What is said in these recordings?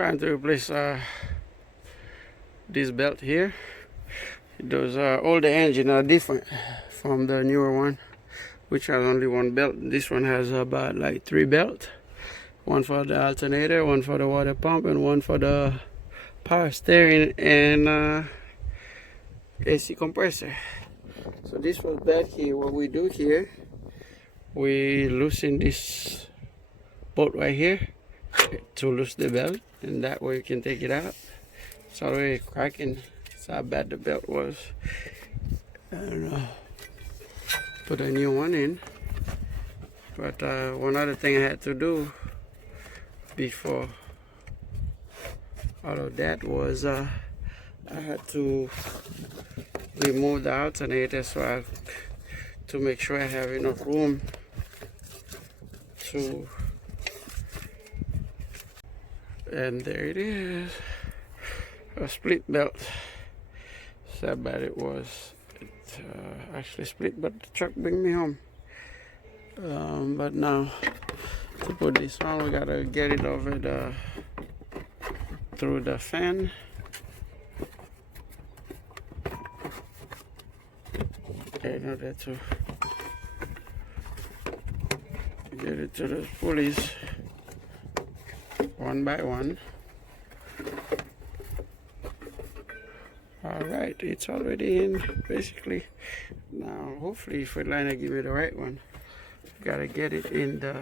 trying to replace this belt here. Those older engine are different from the newer one, which has only one belt. This one has about like 3 belts. One for the alternator, one for the water pump, and one for the power steering and AC compressor. So this was back here. What we do here, we loosen this bolt right here to loosen the belt, and that way you can take it out. It's already cracking. That's how bad the belt was. I don't know. Put a new one in. But one other thing I had to do before all of that was I had to remove the alternator to make sure I have enough room to, and there it is, a split belt. That's how bad it was. It actually split, but the truck bring me home. But now to put this on, we gotta get it over through the fan. In order to get it to the pulleys one by one. Alright, it's already in basically. Now hopefully Freightliner give me the right one. Gotta get it in the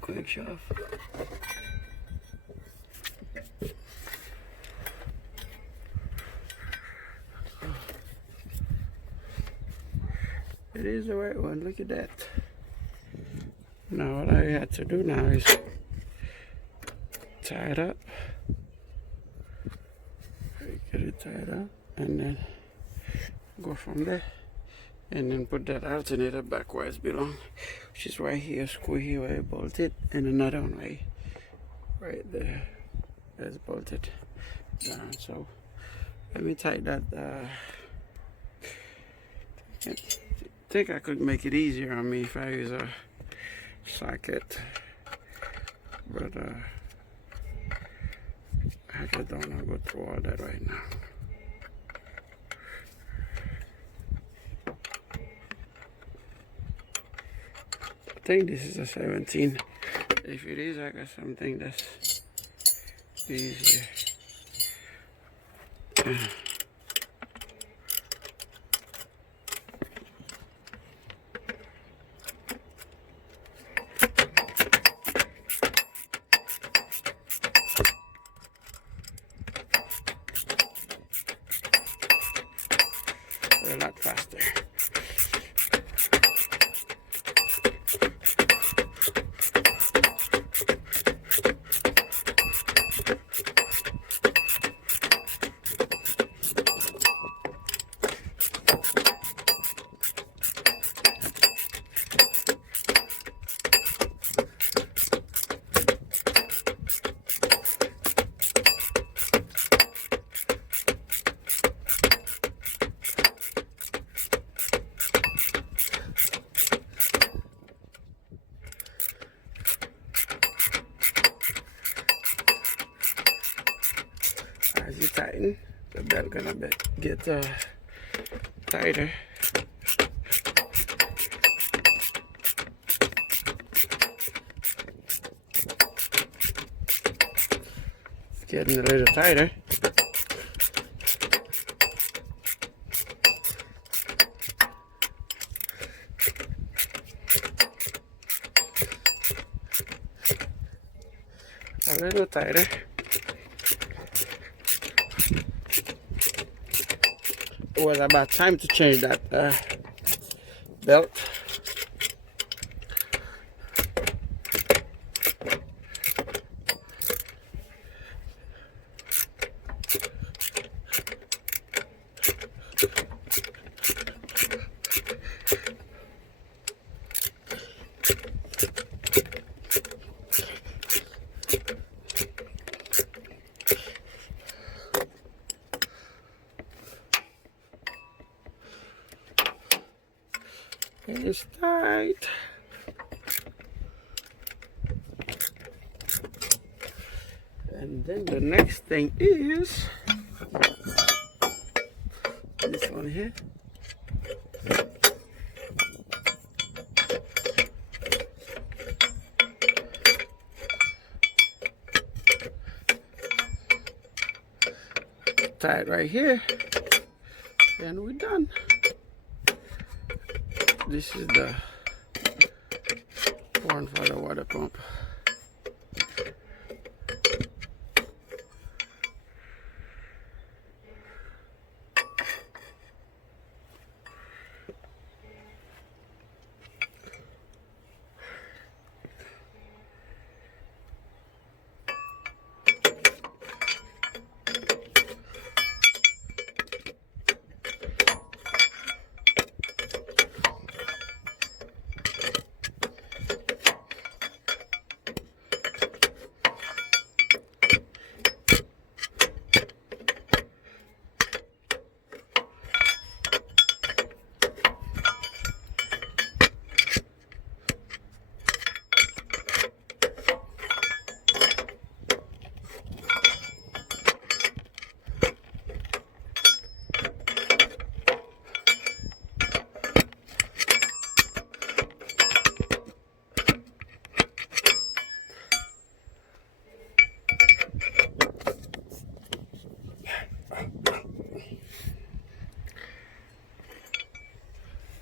quick shaft. It is the right one, look at that. Now what I have to do now is tie it up. Get it tied up and then go from there. And then put that alternator back where it belongs, which is right here, screw here where it bolted, and another one right there that's bolted down. So let me tighten that. I think I could make it easier on me if I use a socket, but I just don't want to go through all that right now. I think this is a 17. If it is, I got something that's easier. A lot faster. As you tighten, the belt gonna get tighter. It's getting a little tighter. A little tighter. It was about time to change that belt. It's tight. And then the next thing is this one here. Tie it right here, and we're done. This is the one for the water pump.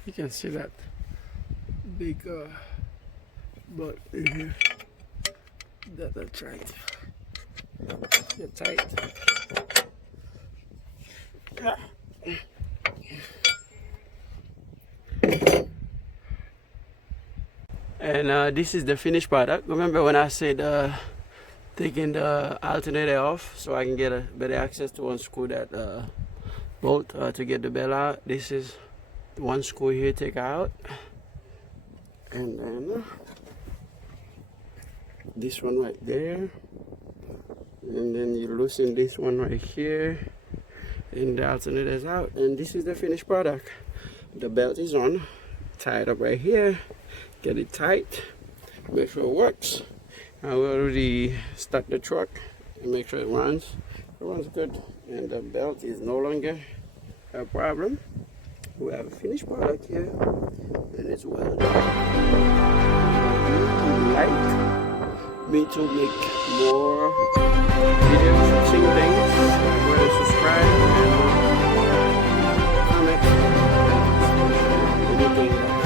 You can see that big butt in here. That's right. Get tight. And this is the finished product. Remember when I said taking the alternator off so I can get a better access to unscrew that bolt to get the bell out. This is one screw here, take out, and then this one right there, and then you loosen this one right here, and the alternator is out, and this is the finished product. The belt is on, tie it up right here, get it tight, make sure it works. I will already start the truck and make sure it runs good, and the belt is no longer a problem. We have a finished product here, and it's well done. Like me to make more videos fixing things, go ahead and subscribe and comment anything that